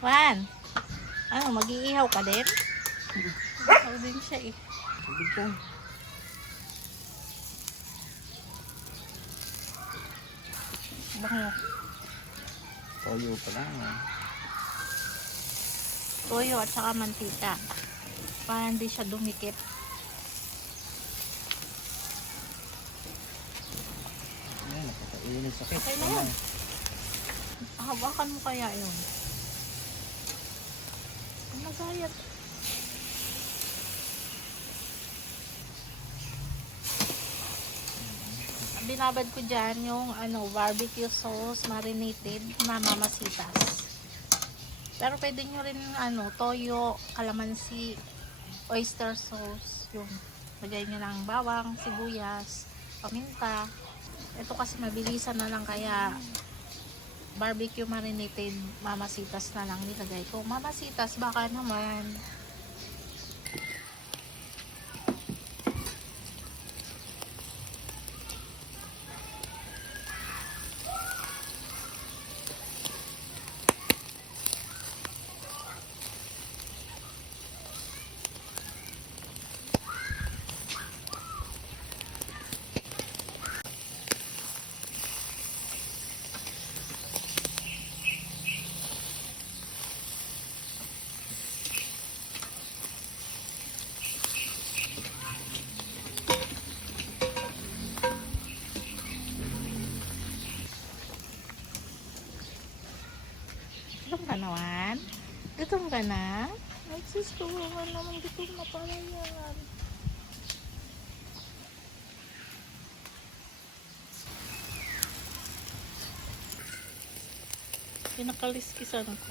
Juan, ano, mag-iihaw ka din? Ihaw din siya eh. Tubig ka. Bango. Toyo pa lang. Toyo at saka mantika. Para hindi siya dumikit. Ay, nakakainis. Sakit. Okay na yan. Hawakan mo kaya yun. Masayat. Binabad ko dyan yung barbecue sauce marinated na mamasitas. Pero pwede nyo rin toyo, kalamansi, oyster sauce. Yung lagay nyo ng bawang, sibuyas, paminta. Ito kasi mabilisan na lang kaya barbecue marinated mamasitas na lang nilagay ko. Mamasitas baka naman. Gutom ka naman? Gutom ka na? Ay, sis, kawawa naman. Gutom na pala yan. Pinakaliskisan ko.